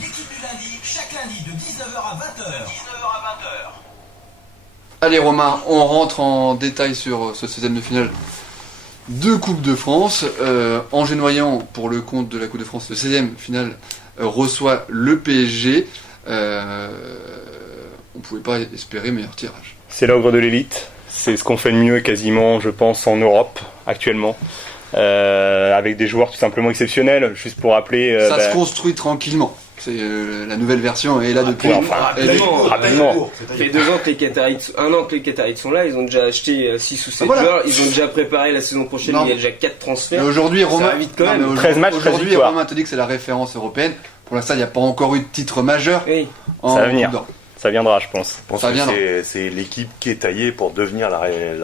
L'équipe du lundi, chaque lundi de 19h à 20h. Allez Romain, on rentre en détail sur ce 16e de finale de Coupe de France. Angers-Noyant, pour le compte de la Coupe de France, le 16e finale reçoit le PSG. On ne pouvait pas espérer meilleur tirage. C'est l'ogre de l'élite, c'est ce qu'on fait de mieux quasiment, je pense, en Europe actuellement. Avec des joueurs tout simplement exceptionnels, juste pour rappeler... Ça se construit tranquillement. C'est la nouvelle version est là depuis. Rapidement. Ça fait 2 ans que les Qatarites sont là, ils ont déjà acheté 6 ou 7 joueurs, ils ont déjà préparé la saison prochaine, il y a déjà 4 transferts. Et aujourd'hui, Romain, vite quand même. 13 matchs, 13 aujourd'hui, victoires. Romain te dit que c'est la référence européenne. Pour l'instant, il n'y a pas encore eu de titre majeur. Oui. Ça va venir. Ça viendra, je pense. Je pense Ça que viendra. c'est l'équipe qui est taillée pour devenir la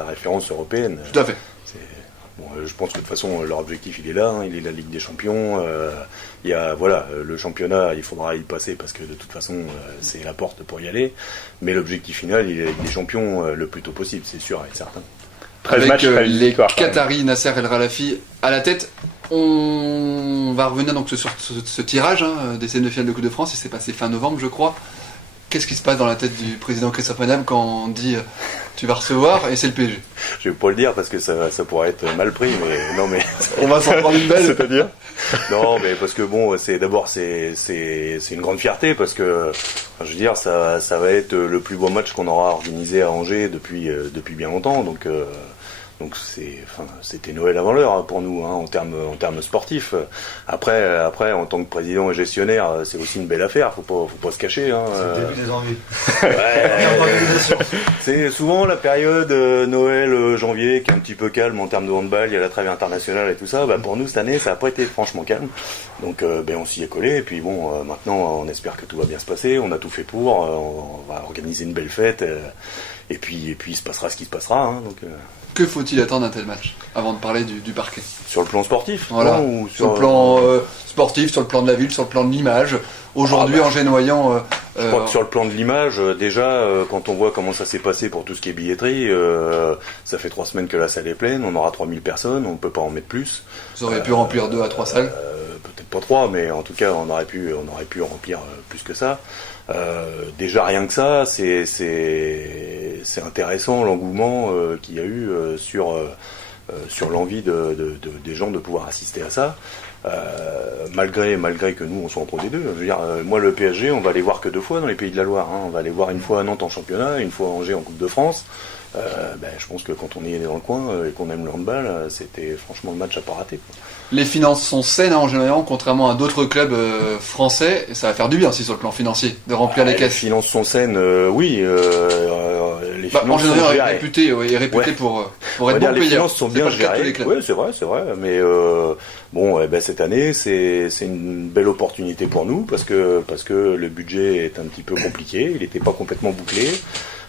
référence européenne. Tout à fait. Bon, je pense que de toute façon leur objectif il est là, il est la Ligue des Champions. Il y a le championnat, il faudra y passer parce que de toute façon c'est la porte pour y aller. Mais l'objectif final, il est la Ligue des Champions le plus tôt possible, c'est sûr et certain. 13 Avec matchs, 13 les victoires. Qataris, Nasser El Khelaïfi à la tête. On va revenir donc sur ce tirage des scènes de finale de Coupe de France. Il s'est passé fin novembre, je crois. Qu'est-ce qui se passe dans la tête du président Christophe Madame quand on dit tu vas recevoir et c'est le PSG? Je vais pas le dire parce que ça pourrait être mal pris, mais non mais On va s'en prendre une belle. C'est-à-dire non mais parce que bon c'est une grande fierté parce que je veux dire ça va être le plus beau match qu'on aura organisé à Angers depuis bien longtemps donc c'était Noël avant l'heure pour nous en termes sportifs. Après en tant que président et gestionnaire c'est aussi une belle affaire, faut pas se cacher. C'est le début des envies. Ouais, c'est souvent la période Noël janvier qui est un petit peu calme en termes de handball, il y a la trêve internationale et tout ça. Pour nous cette année ça n'a pas été franchement calme. Donc on s'y est collé et puis bon maintenant on espère que tout va bien se passer, on a tout fait pour, on va organiser une belle fête et puis il se passera ce qui se passera Que faut-il attendre d'un tel match avant de parler du parquet? Sur le plan sportif, Voilà. ou Sur le plan sportif, sur le plan de la ville, sur le plan de l'image. Aujourd'hui, Angers-Noyant. Je crois que sur le plan de l'image, déjà, quand on voit comment ça s'est passé pour tout ce qui est billetterie, ça fait 3 semaines que la salle est pleine, on aura 3000 personnes, on ne peut pas en mettre plus. Vous auriez pu remplir 2 à 3 salles. Peut-être pas 3, mais en tout cas, on aurait pu remplir plus que ça. Déjà rien que ça, c'est intéressant l'engouement qu'il y a eu sur l'envie des gens de pouvoir assister à ça. Malgré que nous on soit en Pro D2. Je veux dire, moi le PSG on va aller voir que 2 fois dans les Pays de la Loire. On va aller voir une fois à Nantes en championnat, une fois à Angers en Coupe de France. Je pense que quand on est né dans le coin et qu'on aime le handball, c'était franchement le match à pas rater, quoi. Les finances sont saines en Angers-Noyant, contrairement à d'autres clubs français. Et ça va faire du bien aussi sur le plan financier de remplir les Les caisses. finances sont saines, oui. Les finances Angers-Noyant sont est gérées. réputé Ouais. pour On va être dire, bon les payeur. finances sont C'est bien pas le cas de tous gérées. les clubs. Oui, c'est vrai. Mais cette année, c'est une belle opportunité pour nous parce que le budget est un petit peu compliqué. Il n'était pas complètement bouclé.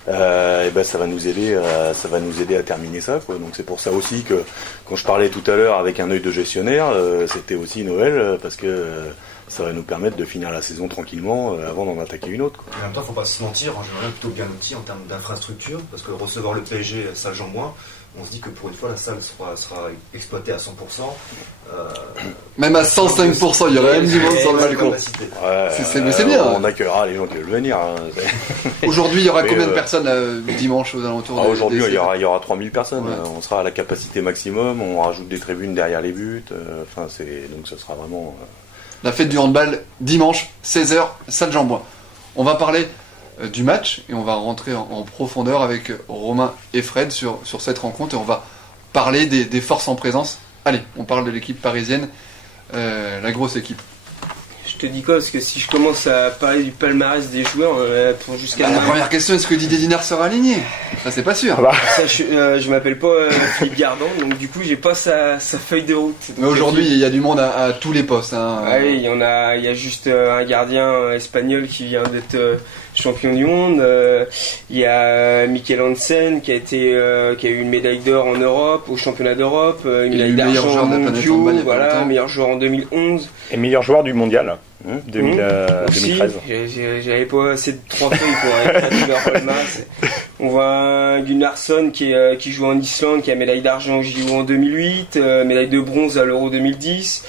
Ça va nous aider à terminer ça, quoi. Donc c'est pour ça aussi que quand je parlais tout à l'heure avec un œil de gestionnaire, c'était aussi Noël parce que ça va nous permettre de finir la saison tranquillement avant d'en attaquer une autre, quoi. En même temps, faut pas se mentir, en général, plutôt bien loti en termes d'infrastructure, parce que recevoir le PSG, salle Jean Moins, on se dit que pour une fois, la salle sera exploitée à 100%. Même à 105%, il y aurait même du monde sur le balcon. Mais c'est bien. On accueillera les gens qui veulent venir. Aujourd'hui, il y aura Mais, combien de personnes dimanche aux alentours des- Aujourd'hui, des- il y aura 3000 personnes. Ouais. On sera à la capacité maximum. On rajoute des tribunes derrière les buts. Donc ça sera vraiment. La fête du handball, dimanche, 16h, salle Jean-Bois. On va parler du match et on va rentrer en profondeur avec Romain et Fred sur cette rencontre et on va parler des forces en présence. Allez, on parle de l'équipe parisienne, la grosse équipe. Je te dis quoi? Parce que si je commence à parler du palmarès des joueurs, pour jusqu'à... La première question, est-ce que Didier Dinard sera aligné? Ça, c'est pas sûr. Ça, je m'appelle pas Philippe Gardant, donc du coup j'ai pas sa feuille de route. Mais aujourd'hui, il y a du monde à tous les postes. Oui, il y a juste un gardien espagnol qui vient d'être champion du monde. Il y a Mikel Hansen qui a eu une médaille d'or en Europe, au championnat d'Europe, une médaille d'argent en mondiaux, voilà, meilleur joueur en 2011. Et meilleur joueur du mondial 2013. J'avais pas assez de 3 feuilles pour être leur palmarès. On voit Gunnarsson qui joue en Islande, qui a médaille d'argent au JO en 2008, médaille de bronze à l'Euro 2010.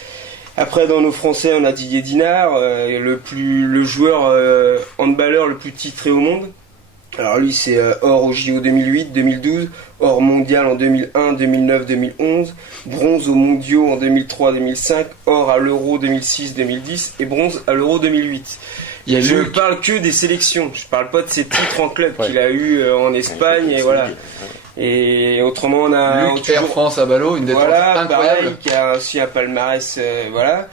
Après, dans nos Français, on a Didier Dinard, le joueur handballeur le plus titré au monde. Alors lui, c'est or au JO 2008, 2012, or mondial en 2001, 2009, 2011, bronze aux mondiaux en 2003, 2005, or à l'Euro 2006, 2010 et bronze à l'Euro 2008. Je parle que des sélections, je parle pas de ses titres en club qu'il a eu en Espagne et voilà. Et autrement, on a Luc Air France à Ballot, une détente incroyable. Pareil, qui a aussi un palmarès, voilà.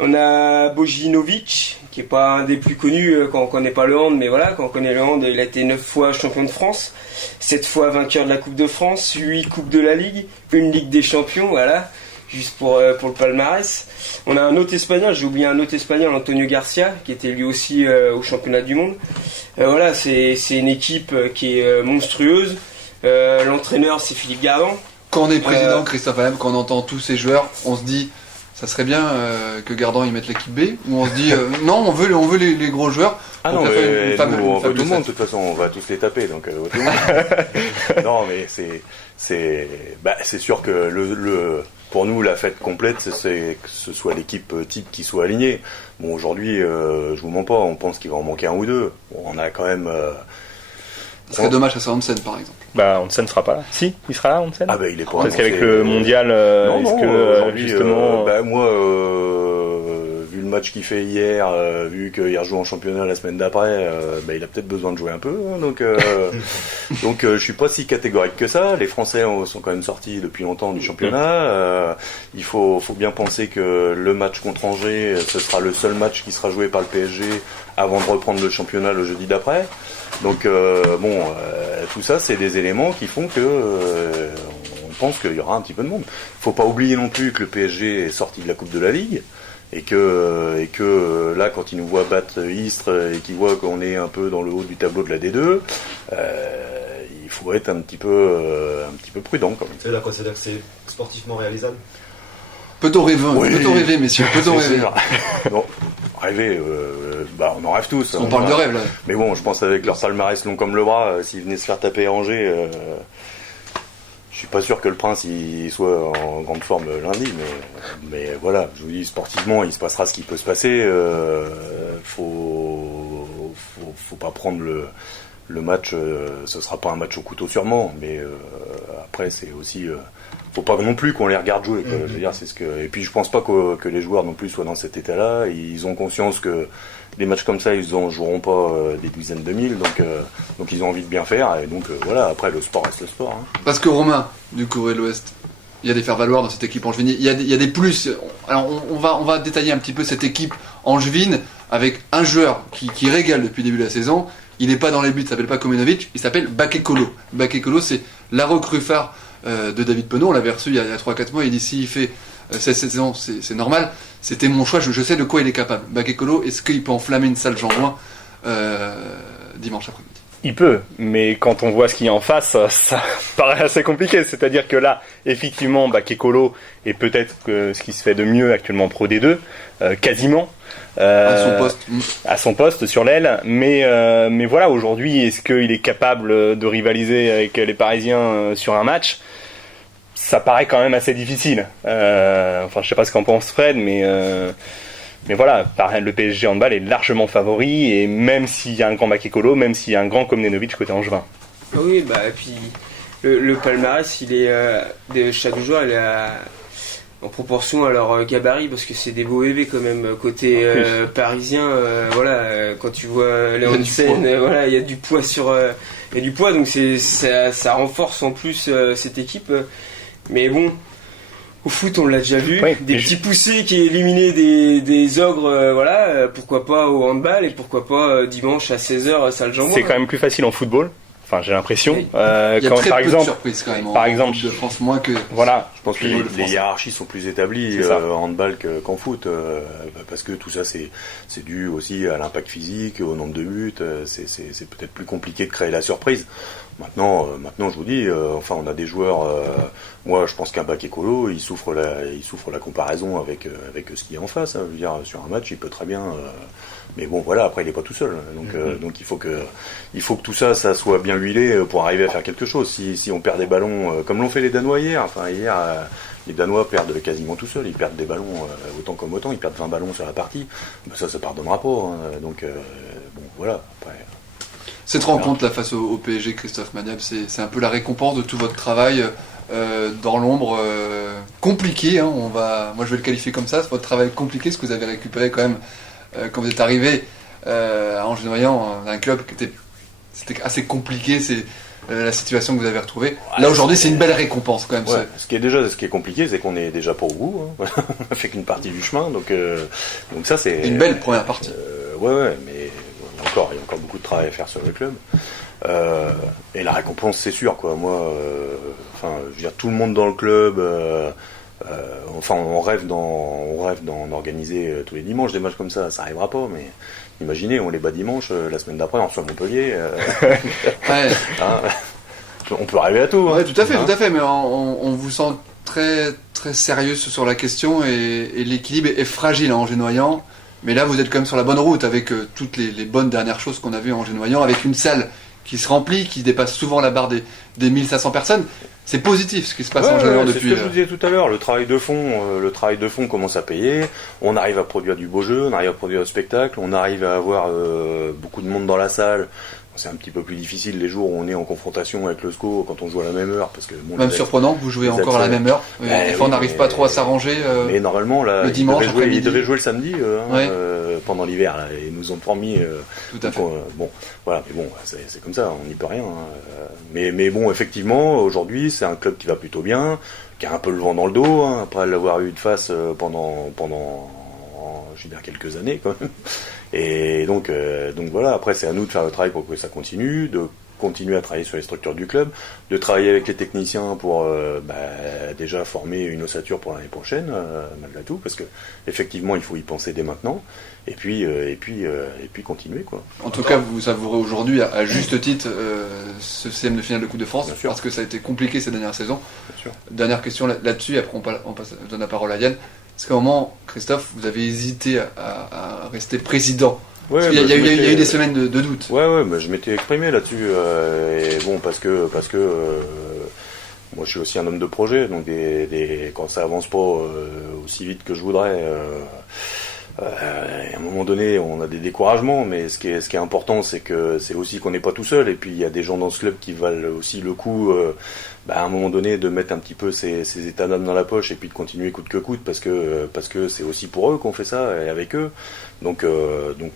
On a Bojinovic, qui est pas un des plus connus quand on connaît pas le hand, mais voilà, quand on connaît le hand, il a été 9 fois champion de France, 7 fois vainqueur de la Coupe de France, 8 Coupes de la Ligue, une Ligue des Champions, voilà, juste pour le palmarès. On a un autre Espagnol, j'ai oublié un autre Espagnol, Antonio Garcia, qui était lui aussi au championnat du monde. Voilà, c'est une équipe qui est monstrueuse. L'entraîneur, c'est Philippe Gardan. Quand on est président, Christophe Allem, quand on entend tous ces joueurs, on se dit, ça serait bien que Gardan y mette l'équipe B, ou on se dit, non, on veut les gros joueurs. Ah non, on veut tout le monde, de toute façon, on va tous les taper, donc tout le monde. Non, mais c'est sûr que pour nous, la fête complète, c'est que ce soit l'équipe type qui soit alignée. Bon, aujourd'hui, je vous mens pas, on pense qu'il va en manquer un ou deux. Bon, on a quand même... Ce serait dommage que ça soit Hansen, par exemple. Bah, Hansen sera pas là. Si, il sera là, Hansen. Ah bah, il est pas. Parce qu'avec le mondial, est-ce que justement. Moi, vu le match qu'il fait hier, vu qu'il rejoue en championnat la semaine d'après, il a peut-être besoin de jouer un peu. Hein, donc, je suis pas si catégorique que ça. Les Français sont quand même sortis depuis longtemps du championnat. Il faut bien penser que le match contre Angers, ce sera le seul match qui sera joué par le PSG avant de reprendre le championnat le jeudi d'après. Donc tout ça, c'est des éléments qui font que on pense qu'il y aura un petit peu de monde. Faut pas oublier non plus que le PSG est sorti de la Coupe de la Ligue et que là, quand ils nous voient battre Istres et qu'ils voient qu'on est un peu dans le haut du tableau de la D2, il faut être un petit peu prudent quand même. C'est là quoi, c'est-à-dire que c'est sportivement réalisable. Peut-on rêver, messieurs, peut-on rêver. Non, rêver, on en rêve tous. On parle de rêve là. Mais bon, je pense avec leur palmarès long comme le bras, s'ils venaient se faire taper à Angers, je suis pas sûr que le Prince il soit en grande forme lundi, mais voilà, je vous dis sportivement, il se passera ce qui peut se passer. Faut pas prendre le match, ce sera pas un match au couteau sûrement, mais après c'est aussi faut pas non plus qu'on les regarde jouer quoi. Je veux dire, c'est ce que, et puis je pense pas que les joueurs non plus soient dans cet état-là. Ils ont conscience que des matchs comme ça, ils en joueront pas des dizaines de mille, donc ils ont envie de bien faire, et donc voilà, après le sport reste le sport. Hein. Parce que Romain, du Corée de l'Ouest, il y a des faire-valoir dans cette équipe angevine. Il y a des plus. Alors on va détailler un petit peu cette équipe angevine avec un joueur qui régale depuis le début de la saison. Il n'est pas dans les buts, il s'appelle pas Komenovic, il s'appelle Bakekolo. Bakekolo, c'est la recrue phare de David Penaud. On l'avait reçu il y a 3-4 mois. Il dit s'il fait cette saison, c'est normal. C'était mon choix, je sais de quoi il est capable. Bakekolo, est-ce qu'il peut enflammer une salle Jean-Bouin dimanche après-midi? Il peut, mais quand on voit ce qu'il y a en face, ça paraît assez compliqué. C'est-à-dire que là, effectivement, Bakekolo est peut-être ce qui se fait de mieux actuellement en Pro D2, quasiment. À son poste sur l'aile, mais voilà, aujourd'hui, est-ce qu'il est capable de rivaliser avec les Parisiens sur un match? Ça paraît quand même assez difficile. Je sais pas ce qu'en pense Fred, mais voilà, le PSG handball est largement favori, et même s'il y a un grand Bakekolo, même s'il y a un grand Komnenovic côté angevin. Oui, et puis le palmarès, il est de chaque joueur, il est en proportion à leur gabarit, parce que c'est des beaux bébés quand même côté parisien. Quand tu vois les Hansen, il y a du poids il y a du poids, donc ça renforce en plus cette équipe. Mais bon, au foot on l'a déjà vu, des petits poussés qui éliminaient des ogres, pourquoi pas au handball, et pourquoi pas dimanche à 16h salle Jean-Bouin. C'est quand même plus facile en football. Enfin, j'ai l'impression. Il y a très peu de surprises quand même. Par exemple, de France moins que. Voilà. Je pense que les hiérarchies sont plus établies en handball qu'en foot, parce que tout ça c'est dû aussi à l'impact physique, au nombre de buts. C'est peut-être plus compliqué de créer la surprise. Maintenant, je vous dis, on a des joueurs. Moi, je pense qu'un Bakekolo, il souffre la comparaison avec ce qu'il y a en face. Hein. Je veux dire, sur un match, il peut très bien. Mais bon, voilà, après il est pas tout seul, donc il faut que tout ça soit bien huilé pour arriver à faire quelque chose. Si on perd des ballons, comme l'ont fait les Danois hier, les Danois perdent quasiment tout seuls, ils perdent des ballons autant comme autant, ils perdent 20 ballons sur la partie. Ben ça pardonnera pas. Hein. Donc bon, voilà. Après, Cette rencontre là face au PSG, Christophe Maniab, c'est un peu la récompense de tout votre travail dans l'ombre compliqué. Hein, moi je vais le qualifier comme ça, c'est votre travail compliqué, ce que vous avez récupéré quand même quand vous êtes arrivé à Angers-Noyant, un club c'était assez compliqué. C'est la situation que vous avez retrouvée. Là aujourd'hui, c'est une belle récompense quand même. Ouais, ce qui est compliqué, c'est qu'on est déjà pas au bout. Hein. On a fait qu'une partie du chemin, donc ça c'est une belle première partie. Ouais, mais il y a encore beaucoup de travail à faire sur le club. Et la récompense, c'est sûr, quoi. Moi, je veux dire, tout le monde dans le club. On rêve d'en organiser tous les dimanches des matchs comme ça. Ça arrivera pas, mais imaginez, on les bat dimanche, la semaine d'après, on reçoit Montpellier. Ouais. Hein, on peut arriver à tout. Hein. Ouais, tout à fait, mais on vous sent très, très sérieux sur la question et l'équilibre est fragile à Angers-Noyant. Mais là, vous êtes quand même sur la bonne route avec toutes les bonnes dernières choses qu'on a vues à Angers-Noyant, avec une salle qui se remplit, qui dépasse souvent la barre des 1500 personnes. C'est positif ce qui se passe en Angers-Noyant depuis. C'est ce que je vous disais tout à l'heure, le travail de fond commence à payer. On arrive à produire du beau jeu, on arrive à produire du spectacle, on arrive à avoir beaucoup de monde dans la salle. C'est un petit peu plus difficile les jours où on est en confrontation avec le SCO quand on joue à la même heure. Parce que, bon, même surprenant que vous jouez encore à la même heure. Des fois, on n'arrive pas trop à s'arranger. Mais normalement, là, le dimanche, ils devaient jouer le samedi pendant l'hiver. Là, et ils nous ont promis. Tout à fait. Bon, voilà, mais bon, c'est comme ça, on n'y peut rien. Hein. Mais bon, effectivement, aujourd'hui, c'est un club qui va plutôt bien, qui a un peu le vent dans le dos, hein, après l'avoir eu de face pendant je veux dire, quelques années quand même. Et donc voilà, après c'est à nous de faire le travail pour que ça continue, de continuer à travailler sur les structures du club, de travailler avec les techniciens pour déjà former une ossature pour l'année prochaine, malgré tout, parce que effectivement il faut y penser dès maintenant, et puis continuer, quoi. En tout cas, vous savourez aujourd'hui à juste titre ce CM de finale de Coupe de France, parce que ça a été compliqué ces dernières saisons. Bien sûr. Dernière question là-dessus, après on donne la parole à Yann. Est-ce qu'à un moment, Christophe, vous avez hésité à rester président? Parce qu'il y a eu des semaines de doute. Ouais, mais je m'étais exprimé là-dessus. Et bon, parce que moi je suis aussi un homme de projet, donc quand ça avance pas aussi vite que je voudrais, à un moment donné on a des découragements, mais ce qui est important, c'est aussi qu'on n'est pas tout seul, et puis il y a des gens dans ce club qui valent aussi le coup à un moment donné de mettre un petit peu ses états d'âme dans la poche et puis de continuer coûte que coûte, parce que c'est aussi pour eux qu'on fait ça, et avec eux. Donc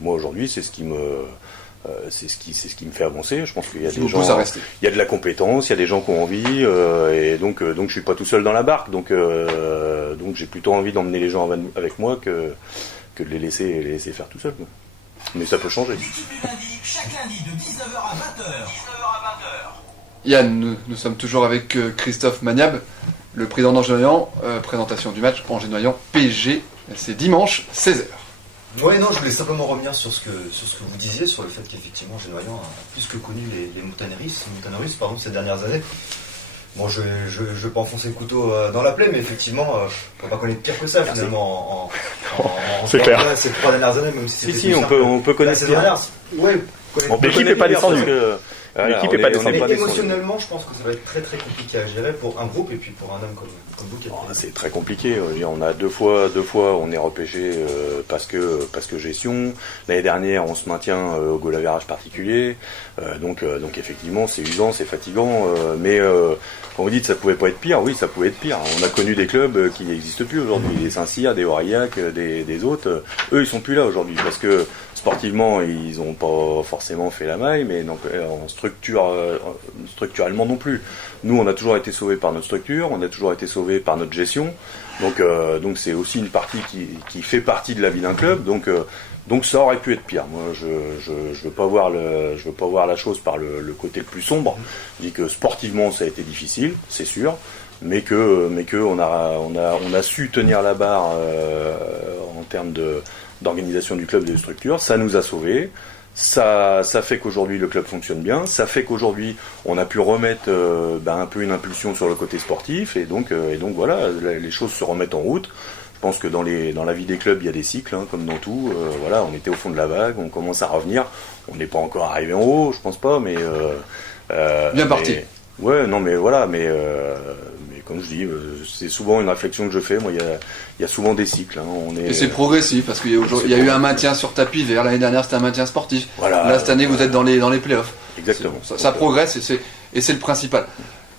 moi aujourd'hui c'est ce qui me fait avancer. Je pense qu'il y a des gens, il y a de la compétence, il y a des gens qui ont envie, et donc je suis pas tout seul dans la barque, donc j'ai plutôt envie d'emmener les gens avec moi que de les laisser faire tout seul. Mais ça peut changer. Chaque lundi de 19h à 20h. Yann, nous sommes toujours avec Christophe Maniab, le président d'Angers-Noyant. Présentation du match Angers-Noyant PSG, c'est dimanche 16h. Ouais, non, je voulais simplement revenir sur ce que vous disiez, sur le fait qu'effectivement Angers-Noyant a plus que connu les montagnes russes ces dernières années. Bon, je vais pas enfoncer le couteau dans la plaie, mais effectivement, on va pas connaître pire que ça finalement c'est clair. Ces 3 dernières années, même si Si, on peut connaître pire. L'équipe n'est pas descendue. L'équipe n'est pas descendue. Émotionnellement, je pense que ça va être très très compliqué à gérer pour un groupe et puis pour un homme comme vous. C'est très compliqué. On a deux fois, on est repêché parce que gestion. L'année dernière, on se maintient au goal average particulier. Donc effectivement, c'est usant, c'est fatigant. Mais quand vous dites ça pouvait pas être pire, oui, ça pouvait être pire. On a connu des clubs qui n'existent plus aujourd'hui, des Saint-Cyr, des Aurillac, des autres. Eux, ils sont plus là aujourd'hui parce que sportivement, ils n'ont pas forcément fait la maille, mais donc, structurellement non plus. Nous, on a toujours été sauvés par notre structure, on a toujours été sauvés par notre gestion. Donc c'est aussi une partie qui fait partie de la vie d'un club. Donc ça aurait pu être pire. Moi, je veux pas voir la chose par le côté le plus sombre. Je dis que sportivement, ça a été difficile, c'est sûr, mais que on a su tenir la barre en termes d'organisation du club et de structure. Ça nous a sauvés. Ça fait qu'aujourd'hui le club fonctionne bien, ça fait qu'aujourd'hui on a pu remettre un peu une impulsion sur le côté sportif, et donc voilà, les choses se remettent en route. Je pense que dans la vie des clubs il y a des cycles, hein, comme dans tout. Voilà, on était au fond de la vague, on commence à revenir, on n'est pas encore arrivé en haut, je pense pas, mais bien parti. Ouais, non, mais voilà, mais comme je dis, c'est souvent une réflexion que je fais. Moi, il y a souvent des cycles. Hein. Et c'est progressif parce qu'il y a eu un maintien sur tapis vert. L'année dernière, c'était un maintien sportif. Voilà, là, cette année, vous êtes dans les playoffs. Exactement. Ça progresse et c'est le principal.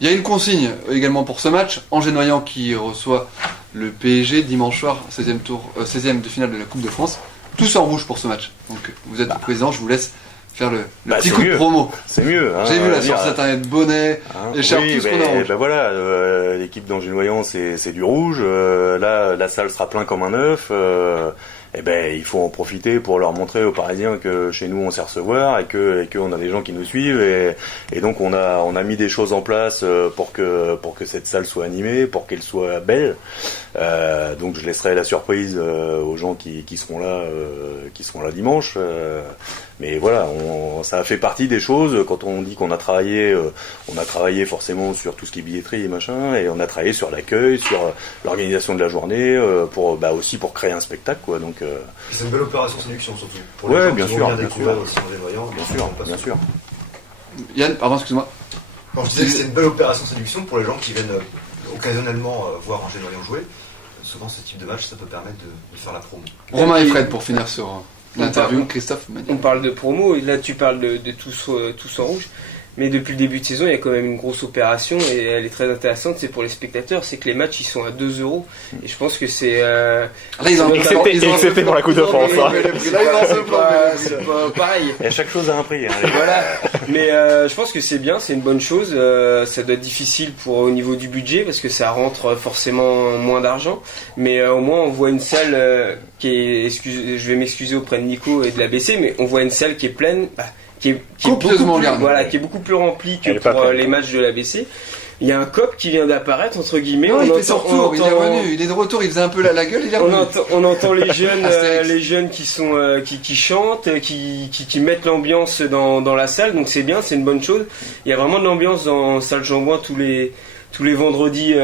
Il y a une consigne également pour ce match. Angers-Noyant qui reçoit le PSG dimanche soir, 16e de finale de la Coupe de France. Tous en rouge pour ce match. Donc vous êtes le président, je vous laisse faire le petit coup de promo. C'est mieux. Hein, j'ai vu là sur internet, bonnet, écharpe, tout ce qu'on a en rouge. Ben voilà, l'équipe d'Angers-Noyant c'est du rouge. Là, la salle sera plein comme un œuf. Eh ben, il faut en profiter pour leur montrer aux Parisiens que chez nous on sait recevoir et qu'on a des gens qui nous suivent et donc on a mis des choses en place pour que cette salle soit animée, pour qu'elle soit belle. Donc je laisserai la surprise aux gens qui seront là dimanche. Mais voilà, ça a fait partie des choses. Quand on dit qu'on a travaillé, forcément sur tout ce qui est billetterie et machin, et on a travaillé sur l'accueil, sur l'organisation de la journée, aussi pour créer un spectacle, quoi. Donc c'est une belle opération séduction surtout. Pour ouais, les gens bien qui sûr, vont bien découvrir sûr. aussi Angers-Noyant, bien sûr. Yann, pardon, excuse-moi. Quand je disais que c'est une belle opération séduction pour les gens qui viennent occasionnellement voir Angers-Noyant jouer, souvent ce type de match ça peut permettre de faire la promo. Romain et Fred pour finir sur l'interview, Christophe. On parle de promo et là tu parles de tous en rouge. Mais depuis le début de saison, il y a quand même une grosse opération et elle est très intéressante. C'est pour les spectateurs, c'est que les matchs ils sont à 2 €. Et je pense que c'est. Là, ils ont Excepté pour la Coupe de France. Là, ils c'est pas pareil. Et chaque chose a un prix. Hein, Voilà. Mais je pense que c'est bien, c'est une bonne chose. Ça doit être difficile au niveau du budget parce que ça rentre forcément moins d'argent. Mais au moins on voit une salle qui est. Je vais m'excuser auprès de Nico et de l'ABC, mais on voit une salle qui est pleine. Qui est beaucoup plus rempli que pour les matchs de l'ABC. Il y a un cop qui vient d'apparaître entre guillemets. Non, il fait son retour, il est revenu, il est de retour, il faisait un peu la gueule, il est revenu. On entend les jeunes qui sont qui chantent, qui mettent l'ambiance dans la salle, donc c'est bien, c'est une bonne chose. Il y a vraiment de l'ambiance dans salle Jean-Bouin tous les vendredis,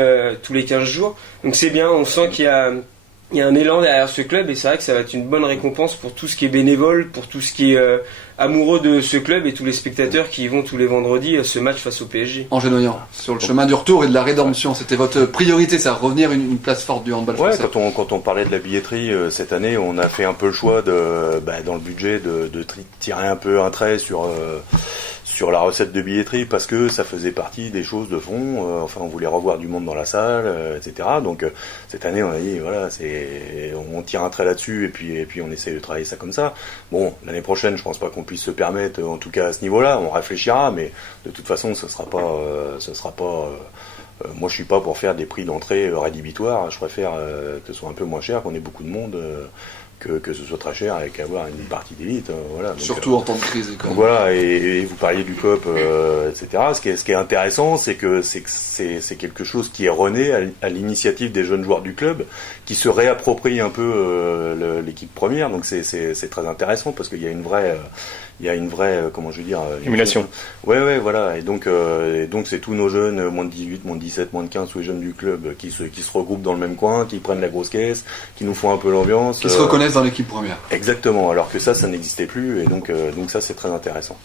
tous les 15 jours. Donc c'est bien, on sent qu'il y a un élan derrière ce club et c'est vrai que ça va être une bonne récompense pour tout ce qui est bénévole, pour tout ce qui est amoureux de ce club et tous les spectateurs qui y vont tous les vendredis ce match face au PSG. Angers-Noyant, sur le chemin du retour et de la rédemption, c'était votre priorité, ça, revenir une place forte du handball français. Quand on parlait de la billetterie cette année, on a fait un peu le choix dans le budget de tirer un peu un trait sur la recette de billetterie parce que ça faisait partie des choses de fond. On voulait revoir du monde dans la salle, etc. Donc cette année, on a dit voilà, on tire un trait là-dessus et puis on essaie de travailler ça comme ça. Bon, l'année prochaine, je pense pas qu'on puisse se permettre, en tout cas à ce niveau-là, on réfléchira, mais de toute façon, ce sera pas. Moi, je suis pas pour faire des prix d'entrée rédhibitoires. Je préfère que ce soit un peu moins cher, qu'on ait beaucoup de monde. Que ce soit très cher avec avoir une partie d'élite, voilà. Donc, surtout en temps de crise. Quand même. Voilà, et vous parliez du COP, etc. Ce qui est intéressant, c'est que c'est quelque chose qui est rené à l'initiative des jeunes joueurs du club, qui se réapproprient un peu l'équipe première. Donc c'est très intéressant parce qu'il y a une vraie comment je veux dire, émulation. Ouais, voilà. Et donc c'est tous nos jeunes, moins de 18, moins de 17, moins de 15, tous les jeunes du club qui se regroupent dans le même coin, qui prennent la grosse caisse, qui nous font un peu l'ambiance. Qui se reconnaissent dans l'équipe première. Exactement. Alors que ça n'existait plus. Et donc ça, c'est très intéressant.